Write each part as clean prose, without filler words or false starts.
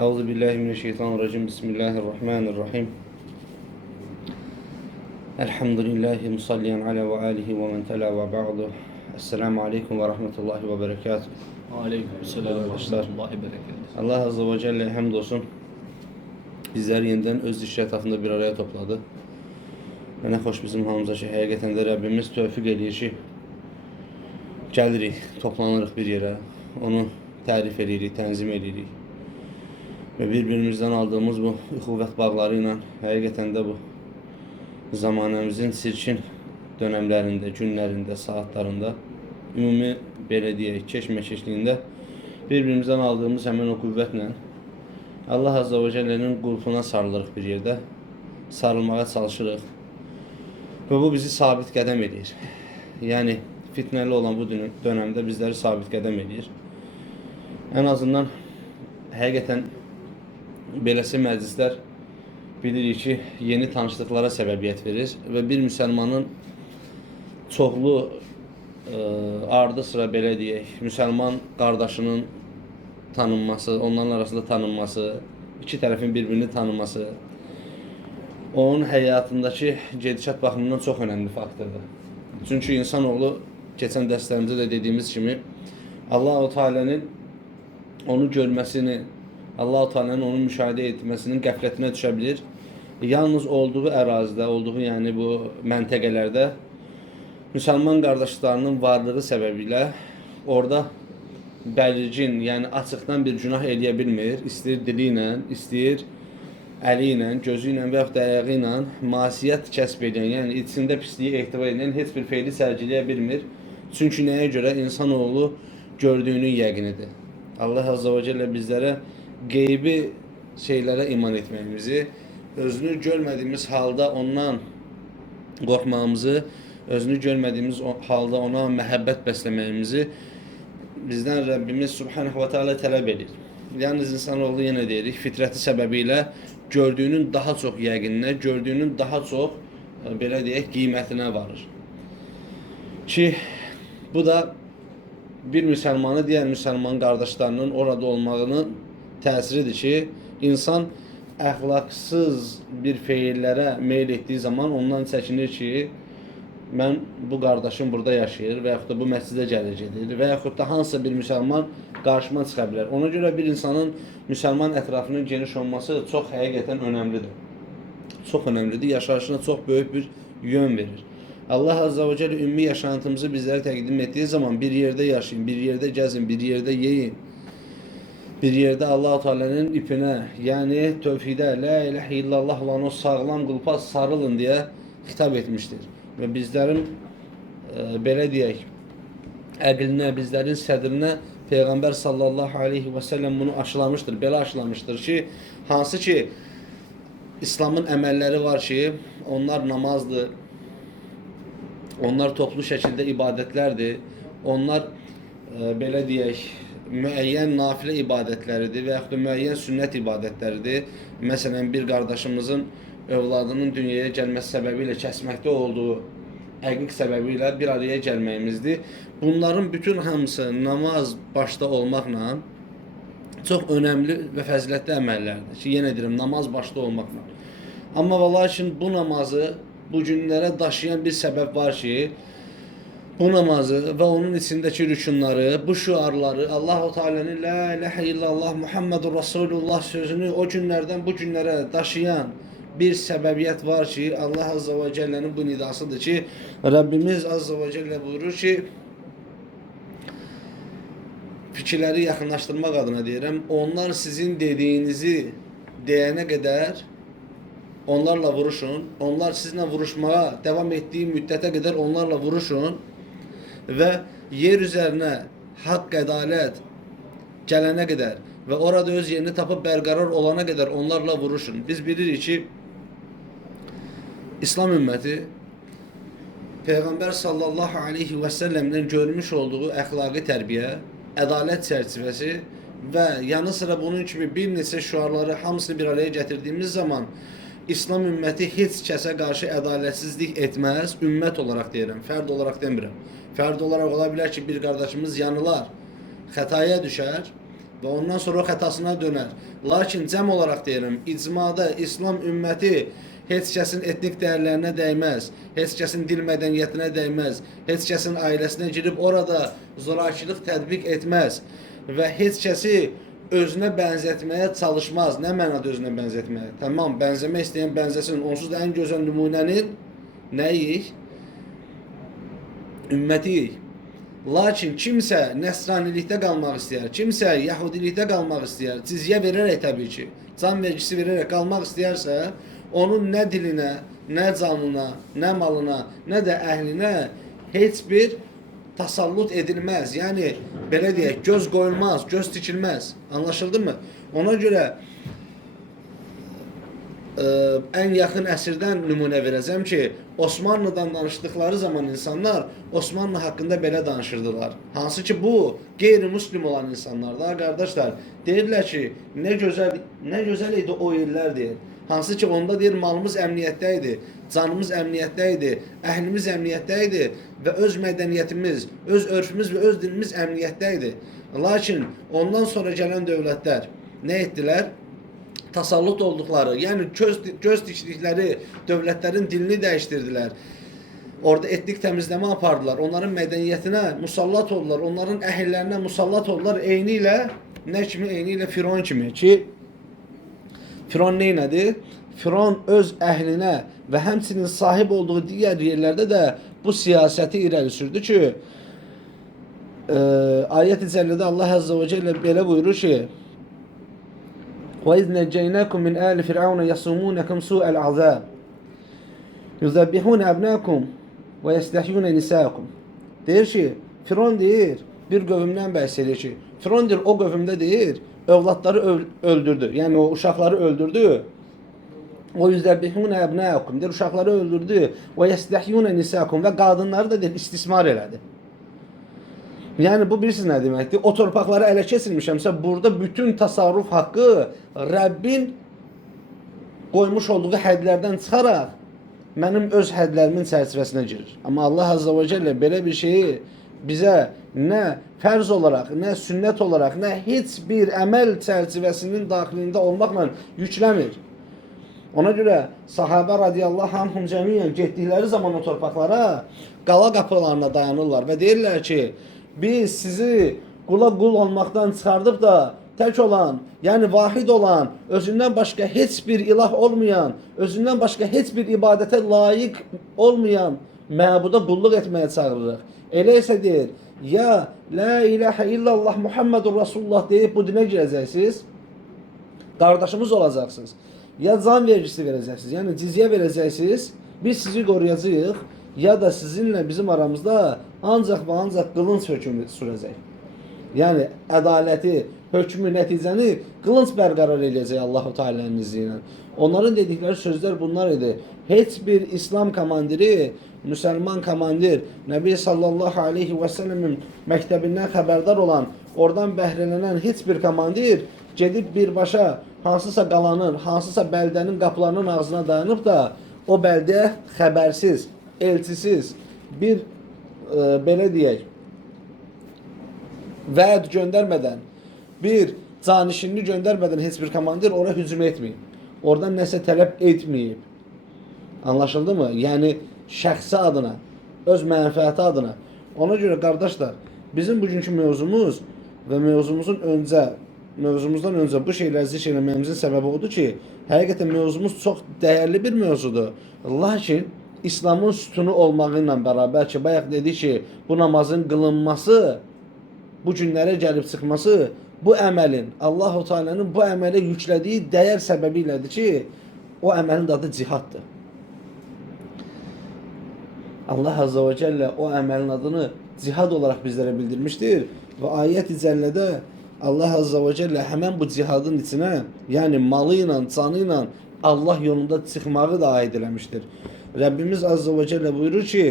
Euzubillahimineşşeytanirracim. Bismillahirrahmanirrahim. Elhamdülillahi musalliyen ala ve alihi ve men tela ve ba'du. Esselamu aleyküm ve rahmetullahi ve berekatuhu. Aleykümselam ve rahmetullahi berekatuhu. Allah Azze ve Celle hamdolsun bizleri yeniden öz iş etrafında bir araya topladı. Ve ne hoş bizim hamımıza ki, həqiqətən də Rəbbimiz tövfiq eləyir ki, gəlirik, toplanırıq bir yerə, onu tərif edirik, tənzim edirik. Ve birbirimizden aldığımız bu kuvvet bağlarıyla həqiqətən də bu zamanımızın sirkin dönemlerinde, günlerinde, saatlerinde, ümumi belediye keşmekeşliğinde birbirimizden aldığımız hemen o kuvvetle Allah Azze ve Celle'nin qulpuna sarılırıq bir yerde, sarılmağa çalışırıq ve bu bizi sabit qədəm edir. Yani fitneli olan bu dönemde bizleri sabit qədəm edir. En azından həqiqətən beləsi məclislər bilirik ki, yeni tanışlıqlara səbəbiyyət verir və bir müsəlmanın çoxlu ardı sıra belə deyək, müsəlman qardaşının tanınması, onların arasında tanınması, iki tərəfin birbirini tanıması, onun həyatındakı gedişat baxımından çox önəmli faktordur. Çünki insanoğlu, keçən dərslərimizdə də dediyimiz kimi, Allah-u Teala'nın onu görməsini, Allah-u Teala'nın onu müşahidə etməsinin qəflətinə düşə bilir. Yalnız olduğu ərazidə, olduğu yəni bu məntəqələrdə müsəlman qardaşlarının varlığı səbəbilə orada bəlirgin, yəni açıqdan bir günah eləyə bilmir. İstəyir dili ilə, istəyir əli ilə, gözü ilə və yaxud da ayağı ilə masiyyət kəsb edən, yəni içində pisliyi ehtiva edən heç bir feili sərgiləyə bilmir. Çünki nəyə görə? İnsanoğlu gördüyünün yəqinidir. Allah Azze ve Celle bizlərə qeybi şeylərə iman etməyimizi, özünü görmədiyimiz halda ondan qorxmağımızı, özünü görmədiyimiz halda ona məhəbbət bəsləməyimizi bizdən Rəbbimiz Subhanahu ve Teala tələb edir. Yalnız insanoğlu yenə deyirik, fitrəti səbəbilə gördüyünün daha çox yəqininə, gördüyünün daha çox belə deyək, qiymətinə varır. Ki bu da bir müsəlmanı diğer müsəlman qardaşlarının orada olmağının təsiridir ki, insan əxlaqsız bir feillərə meyl etdiyi zaman ondan çəkinir ki, mən bu qardaşım burada yaşayır və yaxud da bu məscidə gələcəkdir və yaxud da hansısa bir müsəlman qarşıma çıxa bilər. Ona görə bir insanın müsəlman ətrafının geniş olması çox həqiqətən önəmlidir. Çox önəmlidir, yaşayışına çox böyük bir yön verir. Allah Azze ve Celle ümmi yaşantımızı bizlere təqdim ettiği zaman bir yerde yaşayın, bir yerde gəzin, bir yerde yeyin. Bir yerde Allah-u Teala'nın ipine, yani tövhide, la ilahe illallah olan o sağlam qulpa sarılın diye hitap etmiştir. Ve bizlerin belə deyək, əqlinə, bizlerin sədrinə Peygamber sallallahu aleyhi ve sellem bunu aşılamıştır. Belə aşılamıştır ki, hansı ki İslam'ın əməlləri var ki, onlar namazdır, onlar toplu şəkildə ibadətlərdir, onlar belə deyək, müəyyən nafilə ibadətləridir və yaxud da müəyyən sünnət ibadətləridir. Məsələn, bir qardaşımızın övladının dünyaya gəlməsi səbəbilə kəsməkdə olduğu əqiq səbəbilə bir araya gəlməyimizdir. Bunların bütün hamısı namaz başda olmaqla çox önəmli və fəzilətli əməllərdir ki, yenə deyirəm, namaz başda olmaqla. Amma və lakin bu namazı bu günlərə daşıyan bir səbəb var ki, bu namazı ve onun içindeki rükunları, bu şuarları, Allah-u Teala'nın la ilahe illallah Muhammedur Resulullah sözünü o günlerden bu günlere taşıyan bir səbəbiyyət var ki, Allah Azze ve Celle'nin bu nidasıdır ki, Rabbimiz Azze ve Celle buyurur ki, fikirləri yaxınlaşdırmaq adına deyirəm, onlar sizin dediğinizi deyene kadar onlarla vuruşun, onlar sizinle vuruşmaya devam ettiği müddete kadar onlarla vuruşun ve yer üzerine hak, ədalət gələnə qədər ve orada öz yerini tapıp bərqərar olana kadar onlarla vuruşun. Biz bilirik ki, İslam ümməti Peygamber sallallahu aleyhi ve sellem'den görmüş olduğu əxlaqi tərbiyə, ədalət çərçivəsi ve yanı sıra bunun kimi bir neçə şuarları hamısını bir araya getirdiğimiz zaman İslam ümməti heç kəsə qarşı ədalətsizlik etməz, ümmət olaraq deyirəm, fərd olaraq demirəm. Fərd olaraq ola bilər ki, bir qardaşımız yanılar, xətaya düşər və ondan sonra o xətasına dönər. Lakin cəm olaraq deyirəm, icmada İslam ümməti heç kəsin etnik dəyərlərinə dəyməz, heç kəsin dil mədəniyyətinə dəyməz, heç kəsin ailəsinə girib orada zorakılıq tətbiq etməz və heç kəsi özünə bənzətməyə çalışmaz. Nə mənada özünə bənzətməyə? Tamam, bənzəmək istəyən bənzəsin. Onsuz da ən gözəl nümunənin nəyik? Ümmətiyik. Lakin kimsə nəsranilikdə qalmaq istəyər, kimsə yahudilikdə qalmaq istəyər, cizyə verərək təbii ki, can vergisi verərək qalmaq istəyərsə, onun nə dilinə, nə canına, nə malına, nə də əhlinə heç bir tasallut edilməz. Yəni, belə deyək, göz qoyulmaz, göz tikilməz. Anlaşıldı mı? Ona görə ən yaxın əsrdən nümunə verəcəm ki, Osmanlıdan danışdıkları zaman insanlar Osmanlı haqqında belə danışırdılar. Hansı ki, bu qeyri-müslim olan insanlar, qardaşlar, deyirlər ki, nə gözəl idi o illər deyir. Hansı ki, onda deyir, malımız əmniyyətdə idi, canımız əmniyyətdə idi, əhlimiz əmniyyətdə idi və öz mədəniyyətimiz, öz örfümüz və öz dilimiz əmniyyətdə idi. Lakin ondan sonra gələn dövlətlər nə etdilər? Tasallut olduqları, yəni göz dikdikləri dövlətlərin dilini dəyişdirdilər. Orada etnik təmizləmə apardılar. Onların mədəniyyətinə musallat oldular. Onların əhillərinə musallat oldular. Eyni ilə, nə kimi? Eyni ilə Firon kimi ki, Firon neynədir? Firon öz əhlinə və həmçinin sahib olduğu digər yerlərdə də bu siyasəti irəli sürdü ki, ayət-i cəllədə Allah Əzzə və Cəllə belə buyurur ki, وَإِذْ نَجَّيْنَاكُمْ مِنْ آلِ فِرْعَوْنَ يَصُومُونَكُمْ سُوءَ الْعَذَابِ يُذَبِّحُونَ أَبْنَاءَكُمْ وَيَسْتَحْيُونَ نِسَاءَكُمْ. Deyir ki, Firon deyir, bir qövmdən bəhs edir ki, Firon deyir, o qövmdə deyir, övladları öldürdü, yəni o uşaqları öldürdü. وَيُذَبِّحُونَ أَبْنَاءَكُمْ deyir, uşaqları öldürdü. وَيَسْتَحْيُونَ نِسَاءَكُمْ və qadınları da deyir, istismar elədi. Yəni bu bilirsiniz nə deməkdir? O torpaqları ələ keçirmişəmsə, burada bütün tasarruf haqqı Rəbbin qoymuş olduğu hədlərdən çıxaraq mənim öz hədlərimin çərçivəsinə girir. Amma Allah Azza və Cəllə belə bir şeyi bizə nə fərz olaraq, nə sünnət olaraq, nə heç bir əməl çərçivəsinin daxilində olmaqla yükləmir. Ona görə sahabə radiyallahu anhum cəmiyyən getdikləri zaman o torpaqlara qala qapılarına dayanırlar və deyirlər ki, biz sizi qula qul olmaqdan çıxardıb da tək olan, yəni vahid olan, özündən başqa heç bir ilah olmayan, özündən başqa heç bir ibadətə layiq olmayan məbuda qulluq etməyə çağırırıq. Elə isə deyir, ya la ilahə illallah Muhammedur Rasulullah deyib bu dinə girəcəksiniz, qardaşımız olacaqsınız. Ya can vergisi verəcəksiniz, yəni cizyə verəcəksiniz, biz sizi qoruyacağıq, ya da sizinlə bizim aramızda ancaq və ancaq qılınc hökmü sürəcək. Yəni ədaləti, hökmü, nəticəni qılınc bərqərar edəcək Allah-u Teala'nın izni ilə. Onların dedikləri sözlər bunlar idi. Heç bir İslam komandiri, müsəlman komandir, Nəbi sallallahu aleyhi və səlləmin məktəbindən xəbərdar olan, oradan bəhrələnən heç bir komandir gedib birbaşa hansısa qalanın, hansısa bəldənin qapılarının ağzına dayanıb da o bəldə xəbərsiz, elçisiz, bir belə deyək, vəd göndərmədən, bir canişinini göndərmədən heç bir komandir ora hücum etməyib. Oradan nəsə tələb etməyib. Anlaşıldı mı? Yəni, şəxsi adına, öz mənfəəti adına. Ona görə, qardaşlar, bizim bugünkü mövzumuz və mövzumuzdan öncə bu şeyləri zikr eləməyimizin səbəbi odur ki, həqiqətən mövzumuz çox dəyərli bir mövzudur. Lakin, İslamın sütunu olmağı ilə bərabər ki, bayaq dedik ki, bu namazın qılınması, bu günlərə gəlib çıxması, bu əməlin, Allah-u Teala'nın bu əmələ yüklədiyi dəyər səbəbi ilədir ki, o əməlin adı cihaddır. Allah Azza və Cəllə o əməlin adını cihad olaraq bizlərə bildirmişdir və ayət-i cəllədə Allah Azza və Cəllə həmən bu cihadın içinə, yəni malı ilə, canı ilə Allah yolunda çıxmağı da aid eləmişdir. Rəbbimiz Azza və Cəllə buyurur ki,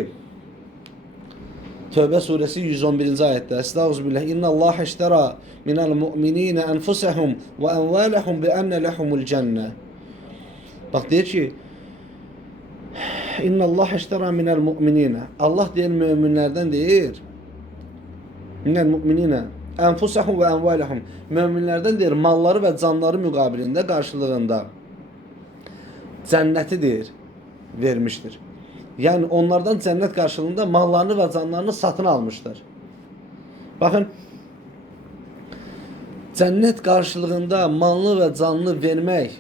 Tövbə surəsi 111-ci ayətdə, Estağfirullah, İnna Allah iştəra minəl mu'mininə ənfusəhum və ənvələhum bi ənə ləhumul cənnə. Bax, deyir ki, İnna Allah iştəra minəl mu'mininə. Allah deyir, müminlərdən deyir, minəl mu'mininə, Enfusahum və envalihum. Möminlərdən deyir, malları və canları müqabilində, qarşılığında cənnəti deyir, vermişdir. Yəni onlardan cənnət qarşılığında mallarını və canlarını satın almışdır. Baxın, cənnət qarşılığında malını və canını vermək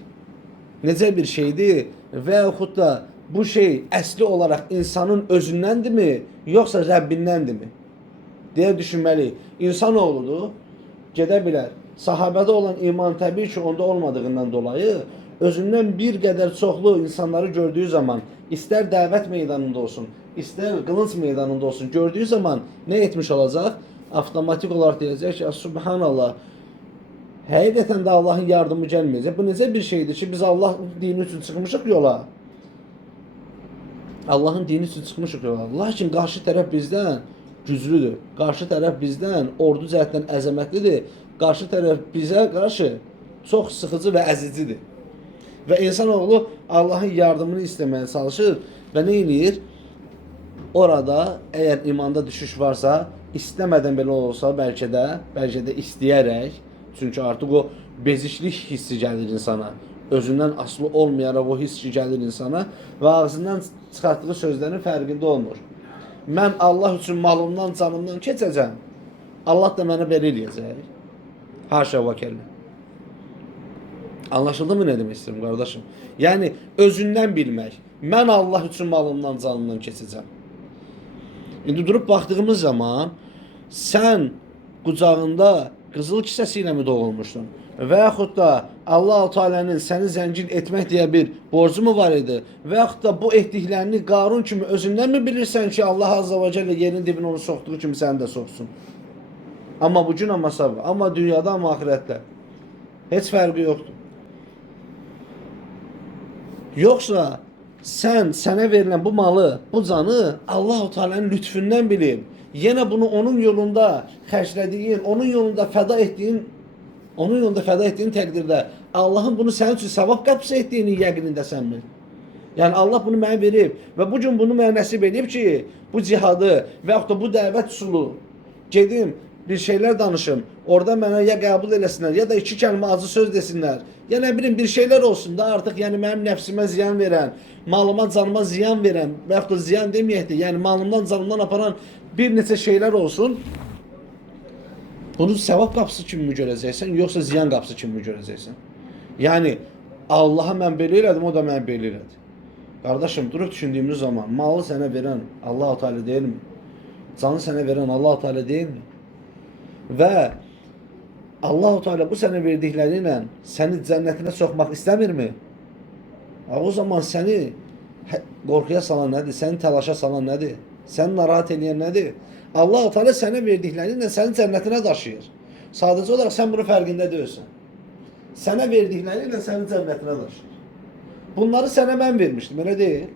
necə bir şeydir və yaxud da bu şey əsli olaraq insanın özündəndirmi, yoxsa Rəbbindəndirmi deyə düşünməliyik. İnsanoğludur, gedə bilər. Sahabədə olan iman təbii ki, onda olmadığından dolayı özündən bir qədər çoxlu insanları gördüyü zaman, istər dəvət meydanında olsun, istər qılınc meydanında olsun, gördüyü zaman nə etmiş olacaq? Avtomatik olaraq deyəcək ki, Subhanallah, həqiqətən də Allahın yardımı gəlməyəcək. Bu necə bir şeydir ki, biz Allah dini üçün çıxmışıq yola. Allahın dini üçün çıxmışıq yola. Lakin qarşı tərəf bizdən güclüdür. Qarşı tərəf bizdən ordu cəhətdən əzəmətlidir. Qarşı tərəf bizə qarşı çox sıxıcı və əzicidir. Və insanoğlu Allahın yardımını istəməyə çalışır və nə edir? Orada əgər imanda düşüş varsa, istəmədən belə olsa, bəlkə də istəyərək, çünki artıq o beziklik hissi gəlir insana. Özündən asılı olmayaraq o hiss gəlir insana və ağzından çıxartdığı sözlərin fərqində olmur. Mən Allah üçün malımdan, canımdan keçəcəm. Allah da mənə belə eləyəcək. Haşa və kəllə. Anlaşıldı mı nə demək istəyirəm, qardaşım? Yəni, özündən bilmək. Mən Allah üçün malımdan, canımdan keçəcəm. İndi durub baxdığımız zaman, sən qucağında qızıl kisəsi ilə mi doğulmuşdun? Və yaxud da Allah-u Teala'nın səni zəngin etmək deyə bir borcu mu var idi? Və yaxud da bu etdiklərini Qarun kimi özündən mi bilirsən ki, Allah Azza və Cəllə yerin dibinə onu soxduğu kimi səni də soxsun? Amma bugün, amma sabır, amma dünyada, amma ahirətdə. Heç fərqi yoxdur. Yoxsa sən, sənə verilən bu malı, bu canı Allah-u Teala'nın lütfündən bilib, yenə bunu onun yolunda xərclədiyin, onun yolunda fəda etdiyin təqdirdə Allahın bunu sənin üçün savab qapısı etdiyini yəqinindəsənmi? Yəni Allah bunu mənə verib və bu gün bunu mənə nəsib edib ki, bu cihadı və yaxud da bu dəvət üsulu gedim, bir şeylər danışım, orada mənə ya qəbul eləsinlər, ya da iki kəlmə acı söz desinlər, ya nə bilim bir şeylər olsun da artıq yəni mənim nəfsimə ziyan verən, malıma, canıma ziyan verən və yaxud da ziyan deməyəkdir, yəni malımdan, canımdan aparan bir neçə şeylər olsun. Bunu sevap qapısı kimi mi görəcəksən, yoxsa ziyan qapısı kimi mi görəcəksən? Yəni, Allaha mən belə elədim, o da mən belə elədi. Qardaşım, durub düşündüyümüz zaman, malı sənə verən Allah-u Teala deyilmi? Canı sənə verən Allah-u Teala deyilmi? Və Allah-u Teala bu sənə verdikləri ilə səni cənnətinə soxmaq istəmirmi? O zaman səni qorxuya salan nədir? Səni təlaşa salan nədir? Səni narahat edən nədir? Allah-u Teala sənə verdikləri ilə səni cənnətinə daşıyır. Sadəcə olaraq sən bunun fərqində deyilsən. Sənə verdikləri ilə səni cənnətinə daşıyır. Bunları sənə mən vermişdim, elə deyil.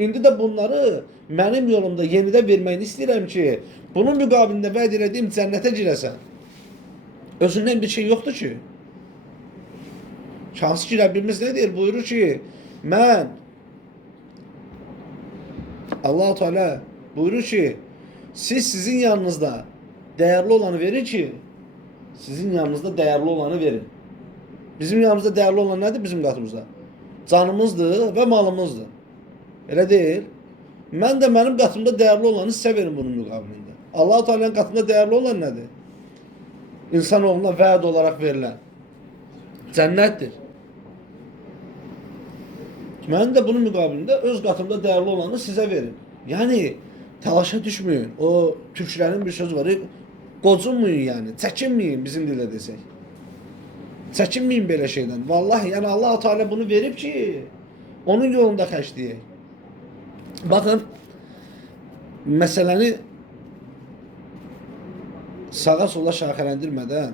İndi də bunları mənim yolumda yenidə verməyini istəyirəm ki, bunun müqabilində vəd elədiyim cənnətə girəsən. Özündən bir şey yoxdur ki. Hansı ki, Rəbbimiz nə deyir? Buyurur ki, mən Allah-u Teala buyurur ki, siz sizin yanınızda değerli olanı verin ki, sizin yanınızda değerli olanı verin. Bizim yanımızda değerli olan nədir bizim qatımızda? Canımızdır və malımızdır. Elə deyil. Mən də mənim qatımda değerli olanı sizə verin bunun müqabilində. Allah-u Teala'nın qatında değerli olan nədir? İnsanoğluna vəd olaraq verilən cənnətdir. Mən də bunun müqabilində öz qatımda değerli olanı sizə verin. Yəni, təlaşa düşməyin. O türklərin bir söz var. Qocunmayın yəni. Çəkinməyin bizim dilə desək. Çəkinməyin belə şeydən. Vallahi yəni Allah-u Teala bunu verib ki, onun yolunda xərcləyək. Baxın, məsələni sağa sola şaxələndirmədən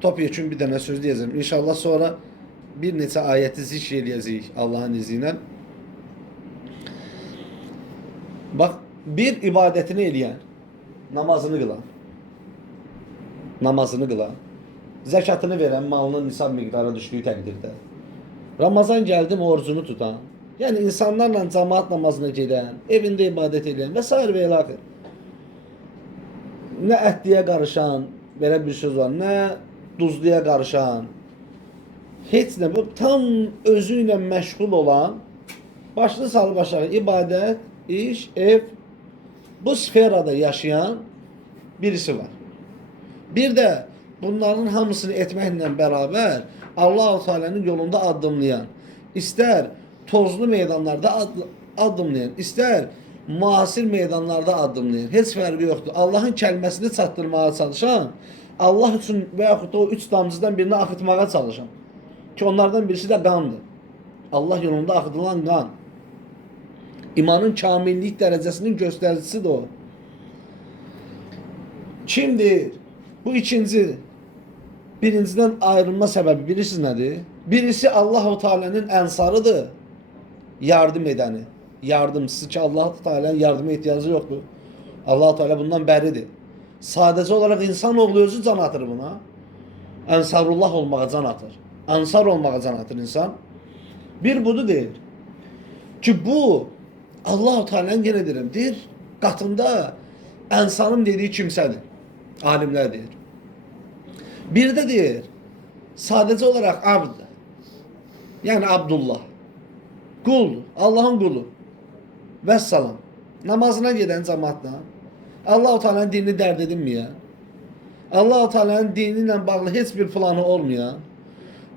topyekun bir dənə söz deyəcəm. İnşallah sonra bir neçə ayəti zikr eləyəcəyik Allahın izni ilə. Bax, bir ibadətini eləyən, namazını qılan, zəkatını verən, malının nisab miqdarı düşdüyü təqdirdə, Ramazan gəldi mi orucunu tutan, yəni insanlarla cemaat namazına gedən, evində ibadət edən və s. və ilaxır. Nə ətliyə qarışan, belə bir söz var. Nə duzluya qarışan, heç nə, bu tam özü ilə məşğul olan, başını salıb aşağı ibadət, iş, ev, bu sferada yaşayan birisi var. Bir də bunların hamısını etməklə bərabər Allah-u Teala'nın yolunda addımlayan, istər tozlu meydanlarda addımlayan, istər müasir meydanlarda addımlayan, heç fərqi yoxdur. Allahın kəlməsini çatdırmağa çalışan, Allah üçün və yaxud da o 3 damcıdan birini axıtmağa çalışan, ki onlardan birisi də qandır. Allah yolunda axıdılan qan. İmanın kamillik dərəcəsinin göstəricisidir o. Kimdir? Bu ikinci, birinciden ayrılma səbəbi bilirsiniz nədir? Birisi Allah-u Teala'nın ənsarıdır, yardım edəni, yardımcısı ki Allah-u Teala'nın yardıma ihtiyacı yoxdur. Allah-u Teala bundan bəridir. Sadəcə olaraq insanoğlu özü can atır buna. Ənsarullah olmağa can atır. Ansar olmağa can atır insan. Bir budur deyir ki bu Allah-u Teala'nın yenə deyirəm, deyir qatında ənsarım dediği kimsədir. Alimlər deyir. Bir də deyir, sadəcə olaraq abd, yəni Abdullah, quldur, Allahın qulu. Vəssalam. Namazına gedən cəmaatla Allah-u Teala'nın dinini dərd edinməyən, Allah-u Teala'nın dini ilə bağlı heç bir planı olmayan,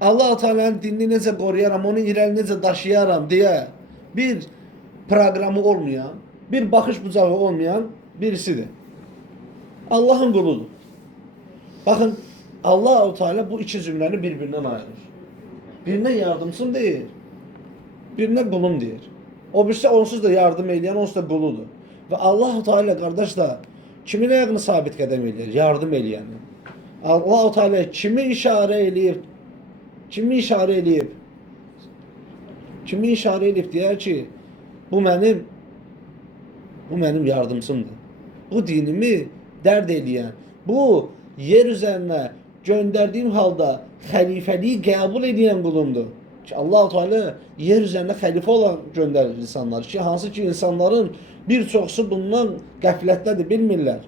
Allah-u Teala'nın dinini necə qoruyaram, onu irəli necə daşıyaram deyə bir proqramı olmayan, bir baxış bucağı olmayan birisidir. Allahın quludur. Baxın, Allah-u Teala bu iki cümləni bir-birindən ayırır. Birinə yardımçım deyir, birinə qulum deyir. O birisi onsuz da yardım edən, onsuz da quludur. Və Allah-u Teala qardaşlar kimin ayağını sabit qədəm eləyir? Yardım eləyəni. Allah-u Teala kimi işarə eləyib? Kimi işarə eləyib? Kimi işarə eləyib deyər ki, bu mənim yardımçımdır. Bu dinimi dərd eləyən, bu yer üzərinə göndərdiyim halda xəlifəliyi qəbul edən qulumdur. Ki Allah-u Teala yer üzərində xəlifə olan göndərir insanlar ki, hansı ki insanların bir çoxsu bundan qəflətdədir, bilmirlər.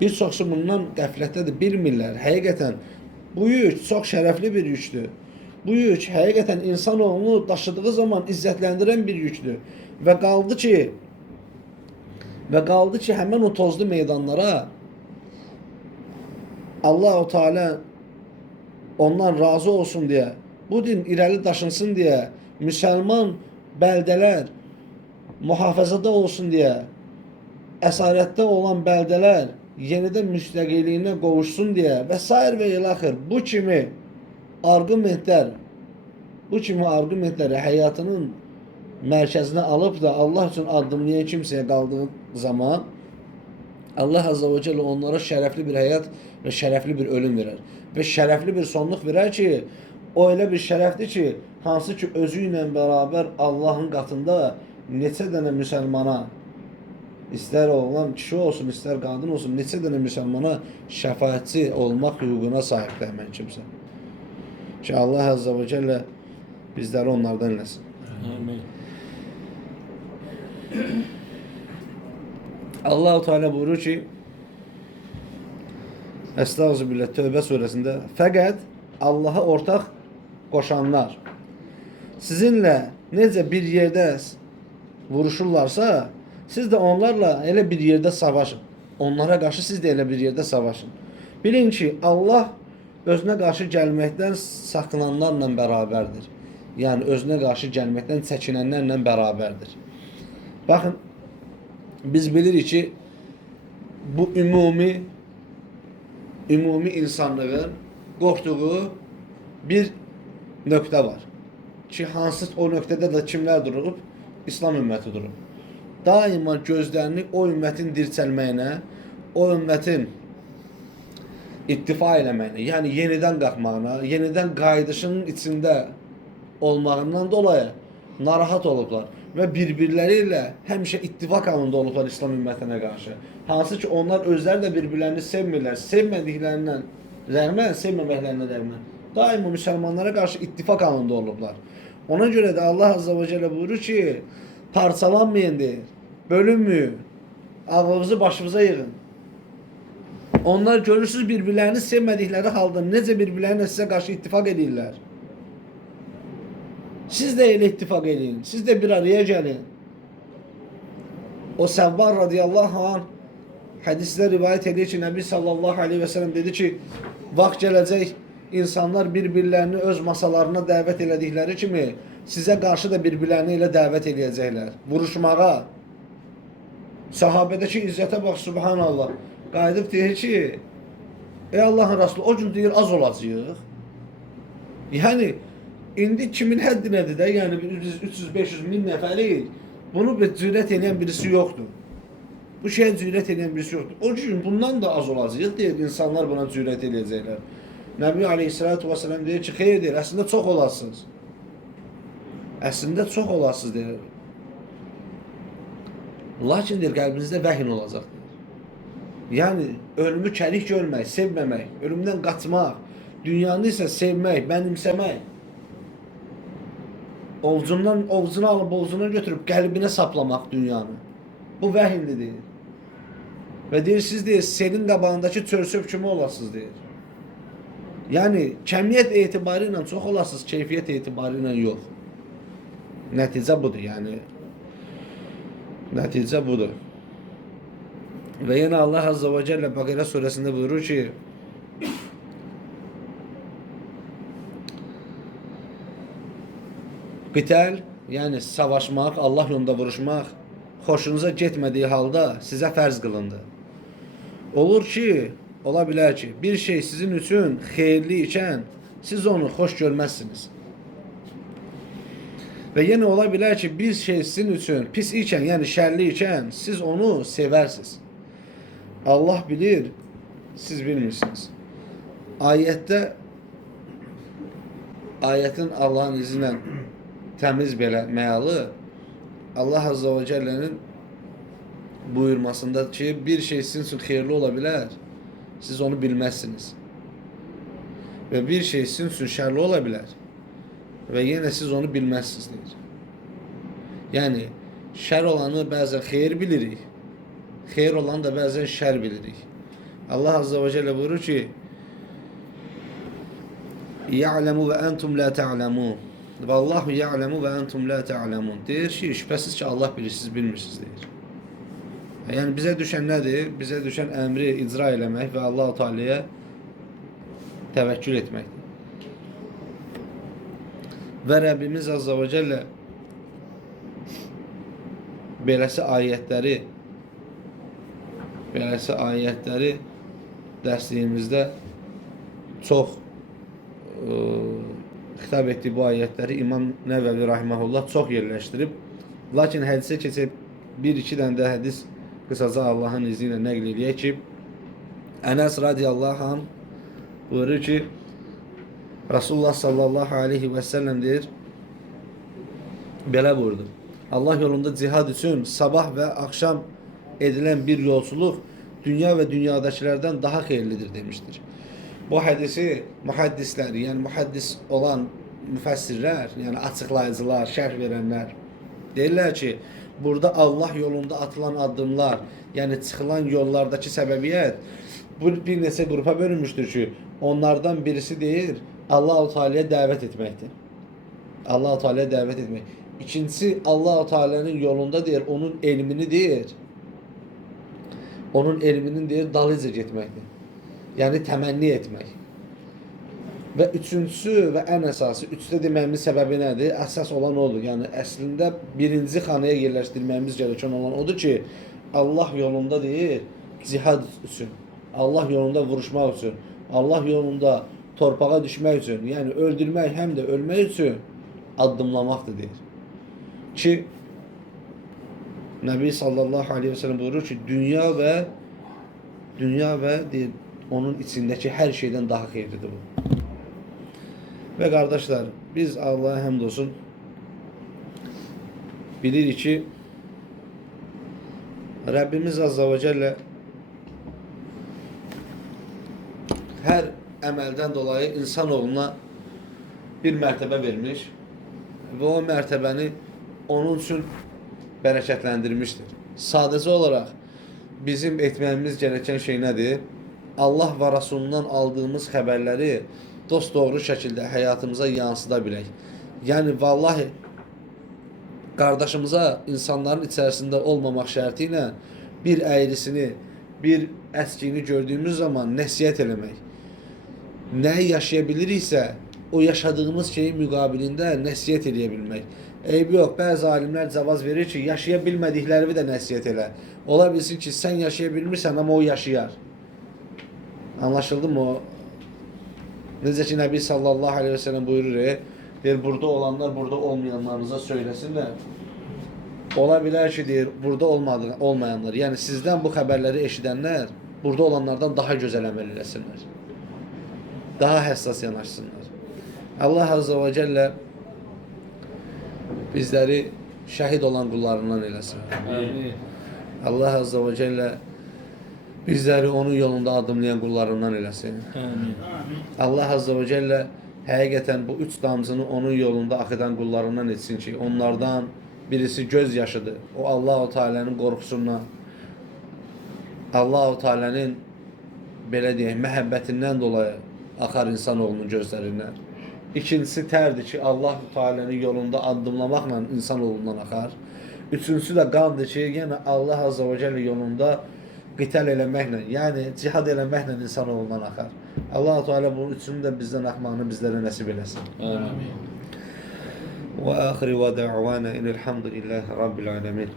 Bir çoxsu bundan qəflətdədir, bilmirlər. Həqiqətən bu yük çox şərəfli bir yükdür. Bu yük həqiqətən insanoğlunu daşıdığı zaman izzətləndirən bir yükdür. Və qaldı ki həmən o tozlu meydanlara Allah-u Teala ondan razı olsun deyə, bu din irəli daşınsın deyə, müsəlman bəldələr mühafazada olsun deyə, əsarətdə olan bəldələr yenidən müstəqilliyinə qovuşsun deyə və s. və ilaxır bu kimi arqumentləri həyatının mərkəzinə alıb da Allah üçün addımlayan kimsəyə qaldığı zaman Allah Azze ve Celle onlara şərəfli bir həyat və şərəfli bir ölüm verər. Və şərəfli bir sonluq verər ki, o elə bir şərəfdir ki, hansı ki özü ilə bərabər Allahın qatında neçə dənə müsəlmana, istər oğlan kişi olsun, istər qadın olsun, neçə dənə müsəlmana şəfaətçi olmaq hüququna sahibdir həmən kimsə. Ki Allah Azze ve Celle bizləri onlardan eləsin. Amin. Allah-u Teala buyurur ki, Estağfirullah Tövbə surəsində, fəqət Allah'a ortaq qoşanlar sizinlə necə bir yerdə vuruşurlarsa, siz də onlarla elə bir yerdə savaşın. Onlara qarşı siz də elə bir yerdə savaşın. Bilin ki, Allah özünə qarşı gəlməkdən sakınanlarla bərabərdir. Yəni özünə qarşı gəlməkdən çəkinənlərlə bərabərdir. Baxın, biz bilirik ki, bu ümumi insanlığın qorxduğu bir nöqtə var. Ki hansı o nöqtədə də kimlər durub? İslam ümməti durub. Daima gözlərini o ümmətin dirçəlməyinə, o ümmətin ittifa eləməyinə, yəni yenidən qalxmağına, yenidən qayıdışının içində olmağından dolayı narahat olublar və bir-birləri ilə həmişə ittifaq halında olublar İslam ümmətinə qarşı. Hansı ki onlar özləri də bir-birlərini sevmirlər, sevmədiklərindən rəğmən, sevməməklərindən rəğmən daima müsəlmanlara qarşı ittifaq halında olublar. Ona görə də Allah Azze ve Celle buyurur ki, parçalanmayın deyir, bölünməyin, ağlınızı başınıza yığın. Onlar görürsüz bir-birlərini sevmədikləri halda necə bir-birlərinə sizə qarşı ittifaq edirlər. Siz də elə ittifaq edin. Siz də bir araya gəlin. O Səvvar radiyallahu anh hədisdə rivayət edir ki, Nəbi sallallahu aleyhi ve sellem dedi ki, vaxt gələcək insanlar bir-birlərini öz masalarına dəvət elədikləri kimi sizə qarşı da bir-birlərini elə dəvət eləyəcəklər. Vuruşmağa. Sahabədəki izzətə bax, subhanallah. Qayıdıb deyir ki, ey Allahın Rasulü, o gün deyir az olacaq. Yəni, indi kimin həddi nədir də? Yəni, biz 300-500 min nəfərik. Bunu cürət edən birisi yoxdur. Bu şeyə cürət edən birisi yoxdur. O gün bundan da az olacaq deyir, insanlar buna cürət eləyəcəklər. Nəbi Aleyhisselatü Vesselam deyir ki, xeyr deyir, əslində çox olasınız. Əslində çox olasınız deyir. Lakin deyir, qəlbinizdə vəhin olacaq. Yəni, ölümü kərik görmək, sevməmək, ölümdən qaçmaq, dünyanı isə sevmək, mənimsəmək, ovcunu alıb ovcuna götürüb qəlbinə saplamaq dünyanı. Bu vəhindir deyir. Və deyir, siz deyir, selin qabağındakı çörsöv kimi olasınız deyir. Yəni, kəmiyyət etibarı ilə çox olasınız, keyfiyyət etibarı ilə yox. Nəticə budur, yəni. Nəticə budur. Və yenə Allah Azze ve Celle Bəqərə surəsində buyurur ki, qital, yəni savaşmaq, Allah yolunda vuruşmaq, xoşunuza getmədiyi halda sizə fərz qılındı. Olur ki, ola bilər ki, bir şey sizin üçün xeyirli ikən, siz onu xoş görməzsiniz. Və yenə ola bilər ki, bir şey sizin üçün pis ikən, yəni şərli ikən, siz onu sevərsiniz. Allah bilir, siz bilmirsiniz. Ayətin Allahın izni ilə təmiz belə məyalı, Allah Azze ve Celle'nin buyurmasında ki, bir şey sizin üçün xeyirli ola bilər, siz onu bilməzsiniz. Və bir şey sizin üçün şərli ola bilər və yenə siz onu bilməzsiniz deyir. Yəni, şər olanı bəzən xeyir bilirik, xeyir olanı da bəzən şər bilirik. Allah Azze ve Celle buyurur ki, يَعْلَمُ وَأَنْتُمْ لَا تَعْلَمُونَ Vallahu ya'lemu və entum la ta'lamun. Deyir ki, şübhəsiz ki, Allah bilir, siz bilmirsiniz deyir. Yəni bizə düşən nədir? Bizə düşən əmri icra eləmək və Allah-u Teala'ya təvəkkül etməkdir. Və Rəbbimiz Azza və Cəllə beləsi ayətləri dərsliyimizdə çox xitab etdiyi bu ayətləri İmam Nəvəvi rahimehullah çox yerləşdirib. Lakin hədisə keçib bir-iki dənə də hədis qısaca Allahın izni ilə nəql edək ki, Ənəs radiyallahu anh buyurur ki, Rasulullah sallallahu aleyhi və səlləm deyir, belə buyurdu. Allah yolunda cihad üçün sabah və axşam edilən bir yolçuluq dünya və dünyadakilərdən daha xeyirlidir demişdir. Bu hədisi mühaddislər, yəni mühaddis olan müfəssirlər, yəni açıqlayıcılar, şərh verənlər deyirlər ki, burada Allah yolunda atılan addımlar, yəni çıxılan yollardakı səbəbiyyət bu bir neçə qrupa bölünmüşdür ki, onlardan birisi deyir, Allah-u Teala'ya dəvət etməkdir. Allah-u Teala'ya dəvət etmək. İkincisi, Allah-u Teala'nın yolunda deyir, onun elmini deyir, onun elminin deyir, dalıca getməkdir. Yəni təmənni etmək. Və üçüncüsü və ən əsası, üçdə deməyimiz səbəbi nədir? Əsas olan odur. Yəni əslində birinci xanaya yerləşdirməyimiz gerəkən olan odur ki, Allah yolunda deyir, cihad üçün, Allah yolunda vuruşmaq üçün, Allah yolunda torpağa düşmək üçün, yəni öldürmək həm də ölmək üçün addımlamaqdır deyir. Ki, Nəbi sallallahu aleyhi ve sellem buyurur ki, dünya və deyir, onun içindəki hər şeydən daha xeyirlidir bu. Və qardaşlar, biz Allah'a həmd olsun bilirik ki, Rəbbimiz Azza və Cəllə hər əməldən dolayı insanoğluna bir mərtəbə vermiş və o mərtəbəni onun üçün bərəkətləndirmişdir. Sadəcə olaraq bizim etməyimiz gerəkən şey nədir? Allah və Rasulundan aldığımız xəbərləri dosdoğru şəkildə həyatımıza yansıda bilək. Yəni vallahi qardaşımıza insanların içərisində olmamaq şərti ilə bir əyrisini, bir əskiyini gördüyümüz zaman nəsihət eləmək. Nəyi yaşaya biliriksə, o yaşadığımız şeyin müqabilində nəsihət eləyə bilmək. Eybi yox, bəzi alimlər cavaz verir ki, yaşaya bilmədiklərini də nəsihət elə. Ola bilsin ki, sən yaşaya bilmirsən, amma o yaşayar. Anlaşıldı mı o? Necə ki, Nəbi sallallahu aleyhi ve sellem buyurur, deyir, burada olanlar burada olmayanlarınıza söyləsinlər. Ola bilər ki, deyir, burada olmayanlar, yəni sizdən bu xəbərləri eşidənlər burada olanlardan daha gözəl əməl eləsinlər. Daha həssas yanaşsınlar. Allah Azze ve Celle bizləri şəhid olan qullarından eləsin. Amin. Allah Azze ve Celle bizləri onun yolunda adımlayan qullarından eləsin. Amin. Allah Azze ve Celle həqiqətən bu 3 damcını onun yolunda axıdan qullarından etsin ki, onlardan birisi göz yaşıdır. O Allah-u Teala'nın qorxusundan, Allah-u Teala'nın belə deyək, məhəbbətindən dolayı axar insanoğlunun gözlərindən. İkincisi tərdir ki, Allah-u Teala'nın yolunda addımlamaqla insanoğlundan axar. Üçüncüsü də qandır ki, yenə Allah Azze ve Celle yolunda qital eləməklə, yəni cihad eləməklə insanoğlundan axar. Allah-u Teala bunun üçünü də bizdən axmağını bizlərə nəsib eləsin. Amin. Və axiri və də'vana inelhamdülillahi rabbil alemin.